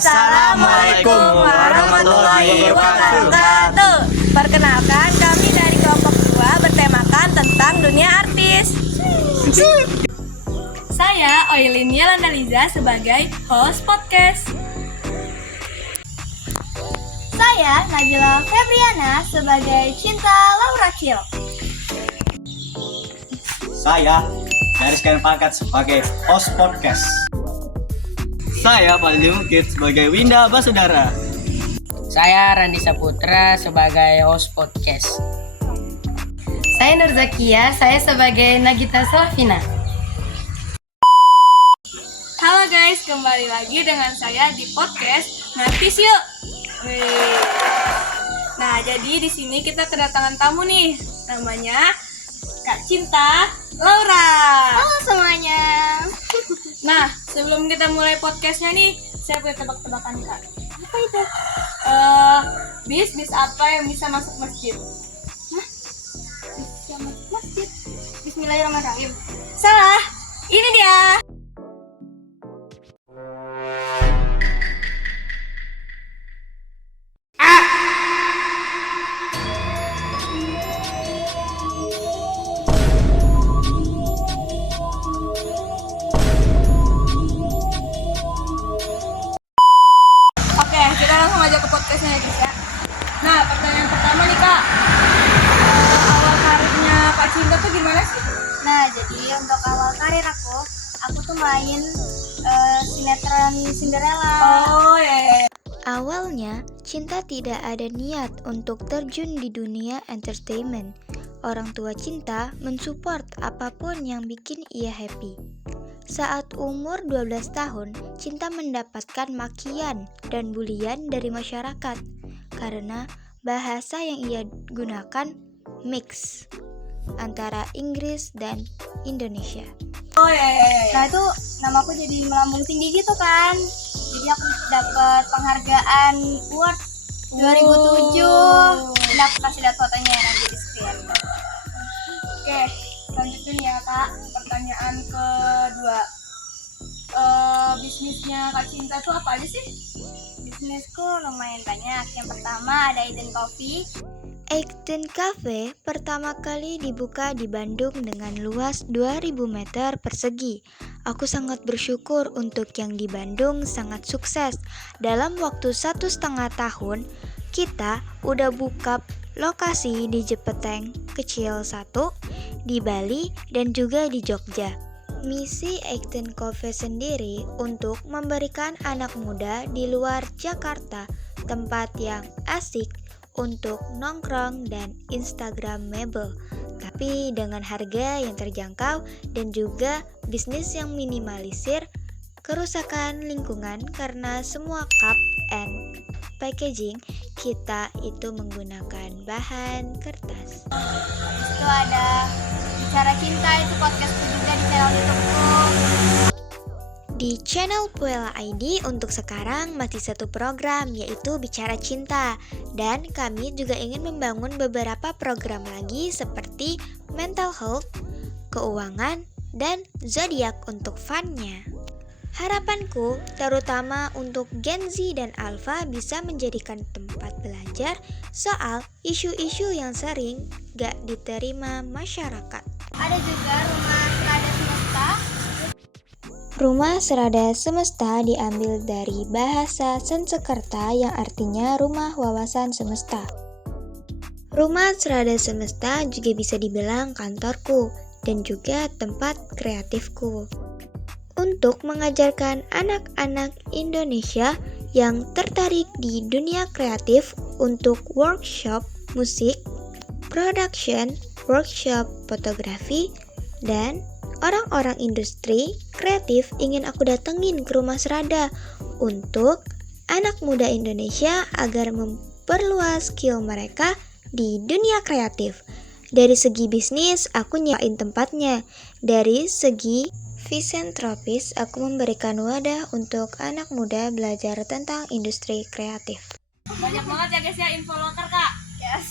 Assalamualaikum warahmatullahi wabarakatuh. Perkenalkan, kami dari kelompok 2 bertemakan tentang dunia artis. Saya Oilin Yelanda Liza sebagai host podcast. Saya Nabila Febriana sebagai Cinta Laura Cil. Saya Gariskan Pangkat sebagai host podcast. Saya Fadli Mukid sebagai Winda Basudara. Saya Randi Saputra sebagai host podcast. Saya Nur Zakia, saya sebagai Nagita Slavina. Halo guys, kembali lagi dengan saya di podcast Ngatis Yuk. Wih. Nah, jadi di sini kita kedatangan tamu nih, namanya Kak Cinta Laura. Halo semuanya. Nah, sebelum kita mulai podcastnya nih, saya punya tebak-tebakan nih, Kak. Apa itu? Bis apa yang bisa masuk masjid? Bisa masuk masjid. Bismillahirrahmanirrahim. Salah, ini dia. Oke, kita langsung aja ke podcastnya ya guys ya. Nah, pertanyaan pertama nih Kak, awal karirnya Kak Cinta tuh gimana sih? Nah, jadi untuk awal karir aku tuh main sinetron Cinderella. Oh ya. Awalnya, Cinta tidak ada niat untuk terjun di dunia entertainment. Orang tua Cinta mensupport apapun yang bikin ia happy. Saat umur 12 tahun, Cinta mendapatkan makian dan bulian dari masyarakat karena bahasa yang ia gunakan mix antara Inggris dan Indonesia. Oh ya. Nah, itu namaku jadi melambung tinggi gitu kan. Jadi aku dapat penghargaan award 2007. Ini aku kasih lihat fotonya nanti di screen. Oke, selanjutnya nih ya Kak, pertanyaan kedua. Bisnisnya Kak Cinta tuh apa aja sih? Bisnisku lumayan banyak. Yang pertama ada Eden Coffee. Eden Cafe pertama kali dibuka di Bandung dengan luas 2000 meter persegi. Aku sangat bersyukur untuk yang di Bandung sangat sukses. Dalam waktu 1,5 tahun, kita udah buka lokasi di Jepeteng kecil 1, di Bali, dan juga di Jogja. Misi Eden Cafe sendiri untuk memberikan anak muda di luar Jakarta tempat yang asik untuk nongkrong dan instagramable, tapi dengan harga yang terjangkau dan juga bisnis yang minimalisir kerusakan lingkungan karena semua cup and packaging kita itu menggunakan bahan kertas. Habis itu ada Bicara Cinta, itu podcastku juga di channel YouTubeku. Di channel Puela ID untuk sekarang masih satu program yaitu Bicara Cinta, dan kami juga ingin membangun beberapa program lagi seperti mental health, keuangan, dan zodiak untuk fun-nya. Harapanku terutama untuk Gen Z dan Alpha bisa menjadikan tempat belajar soal isu-isu yang sering gak diterima masyarakat. Ada juga Rumah Serada Semesta. Rumah Serada Semesta diambil dari bahasa Sanskerta yang artinya rumah wawasan semesta. Rumah Serada Semesta juga bisa dibilang kantorku dan juga tempat kreatifku untuk mengajarkan anak-anak Indonesia yang tertarik di dunia kreatif untuk workshop musik, production, workshop fotografi, dan orang-orang industri kreatif ingin aku datengin ke Rumah Serada untuk anak muda Indonesia agar memperluas skill mereka di dunia kreatif. Dari segi bisnis, aku nyewain tempatnya. Dari segi fisantropis, aku memberikan wadah untuk anak muda belajar tentang industri kreatif. Banyak banget ya guys ya info loker Kak. Yes.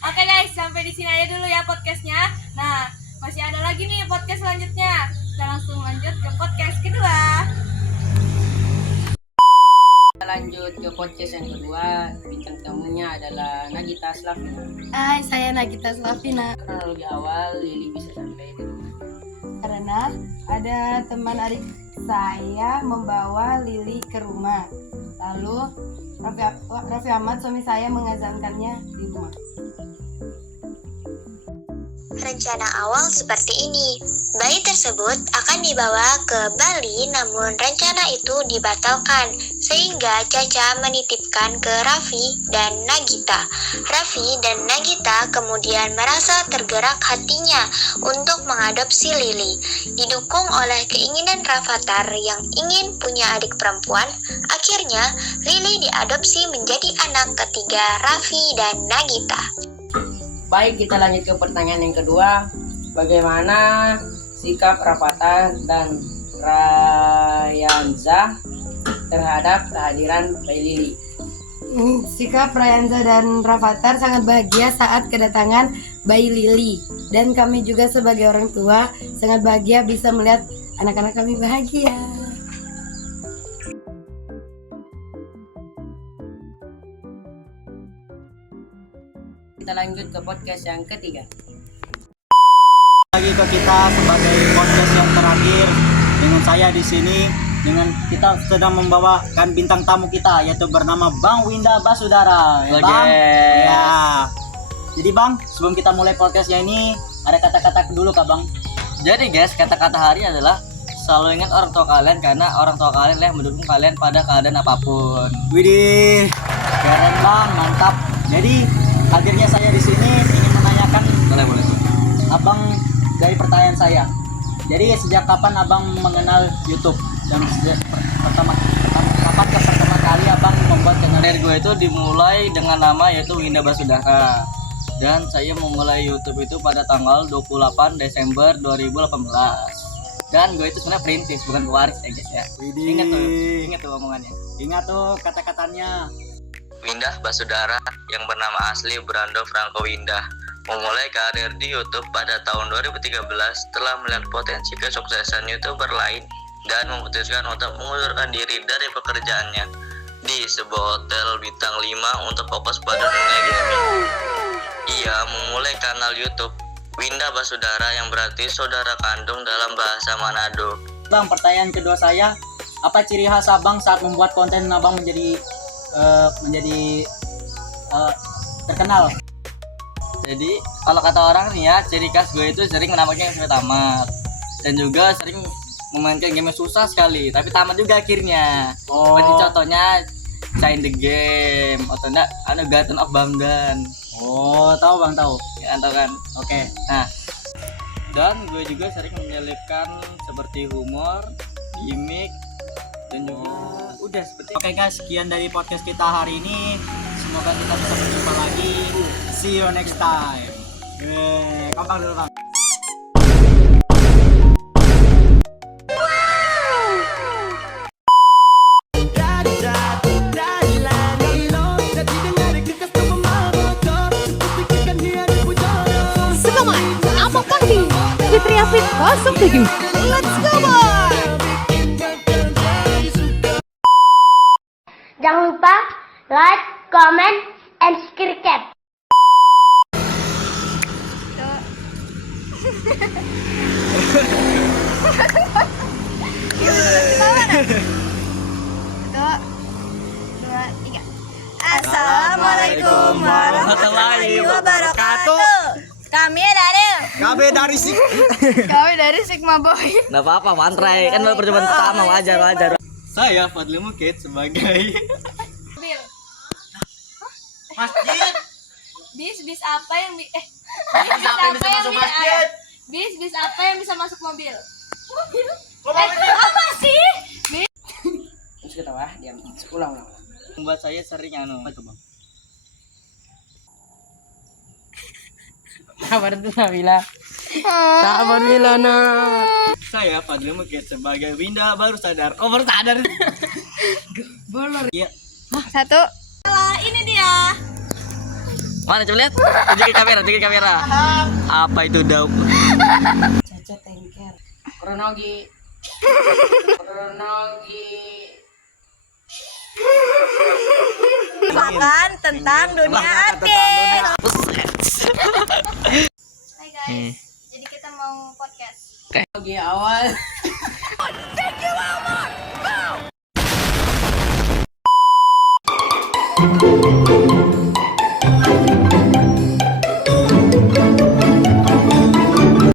Oke guys, sampai di sini aja dulu ya podcastnya. Nah, masih ada lagi nih podcast selanjutnya. Kita langsung lanjut ke podcast kedua. lanjut ke podcast yang kedua. Bintang tamunya adalah Nagita Slavina. Hai, saya Nagita Slavina. Kronologi awal Lili bisa sampai di rumah. Karena ada teman adik saya membawa Lili ke rumah. Lalu Raffi Ahmad suami saya mengazankannya di rumah. Rencana awal seperti ini. Bayi tersebut akan dibawa ke Bali, namun rencana itu dibatalkan sehingga Caca menitipkan ke Raffi dan Nagita. Raffi dan Nagita kemudian merasa tergerak hatinya untuk mengadopsi Lili. Didukung oleh keinginan Rafathar yang ingin punya adik perempuan, akhirnya Lili diadopsi menjadi anak ketiga Raffi dan Nagita. Baik, kita lanjut ke pertanyaan yang kedua. Bagaimana sikap Rafathar dan Rayanza terhadap kehadiran bayi Lili? Sikap Rayanza dan Rafathar sangat bahagia saat kedatangan bayi Lili. Dan kami juga sebagai orang tua sangat bahagia bisa melihat anak-anak kami bahagia. Kita lanjut ke podcast yang ketiga. Lagi ke kita sebagai podcast yang terakhir dengan saya di sini, dengan kita sedang membawakan bintang tamu kita yaitu bernama Bang Winda Basudara. Ya, Bang? Ya. Jadi Bang, sebelum kita mulai podcastnya ini ada kata-kata dulu Kak Bang. Jadi guys, kata-kata hari adalah selalu ingat orang tua kalian karena orang tua kalian lah yang mendukung kalian pada keadaan apapun. Widih, keren Bang, mantap. Jadi akhirnya saya di sini ingin menanyakan, Boleh tuh. Abang, dari pertanyaan saya. Jadi sejak kapan Abang mengenal YouTube dan sejak kapan pertama kali Abang membuat channel? Karir gue itu dimulai dengan nama yaitu Winda Basudara. Dan saya memulai YouTube itu pada tanggal 28 Desember 2018. Dan gue itu sebenarnya perintis, bukan pewaris ya guys ya. Widih. Ingat tuh omongannya. Ingat tuh kata-katanya. Winda Basudara yang bernama asli Brando Franco Winda memulai karir di YouTube pada tahun 2013 setelah melihat potensi kesuksesan YouTuber lain dan memutuskan untuk mengundurkan diri dari pekerjaannya di sebuah hotel bintang 5 untuk fokus pada dunia gaming. Ia memulai kanal YouTube Winda Basudara yang berarti saudara kandung dalam bahasa Manado. Bang, pertanyaan kedua saya, apa ciri khas Abang saat membuat konten Abang menjadi terkenal? Jadi kalau kata orang nih ya, ciri khas gue itu sering menampaknya yang tamat. Dan juga sering memainkan game yang susah sekali, tapi tamat juga akhirnya. Seperti contohnya Chain the Game atau enggak Garden of Bangdan. Oh, tahu Bang, tahu. Ya, tahu kan? Oke. Nah, dan gue juga sering menyelipkan seperti humor, gimmick, dan juga udah seperti. Oke guys, sekian dari podcast kita hari ini. Semoga kita bisa berjumpa lagi. See you next time. Kompak dulu Bang. Jangan lupa like, comment, and subscribe. Assalamualaikum warahmatullahi wabarakatuh. Kami dari Sigma Boy. Nggak apa-apa, mantrai kan baru percobaan pertama, wajar. Saya Fadli Mukid sebagai Masjid. Bis apa yang bisa masuk mobil? Apa sih? Terus kita diam. Ulang. Membuat saya sering apa tuh Bang? Kabar tuh Nabila. Kabar Milana. Saya Fadli Mukid sebagai Winda baru sadar. Oh, baru sadar. Iya. Satu. Ini dia. Mana coba lihat? Tunjukin kamera. Apa itu daup? Caca tengker. Kronologi. Makan tentang dunia artis. Hai guys, jadi kita mau podcast. Oke, awal.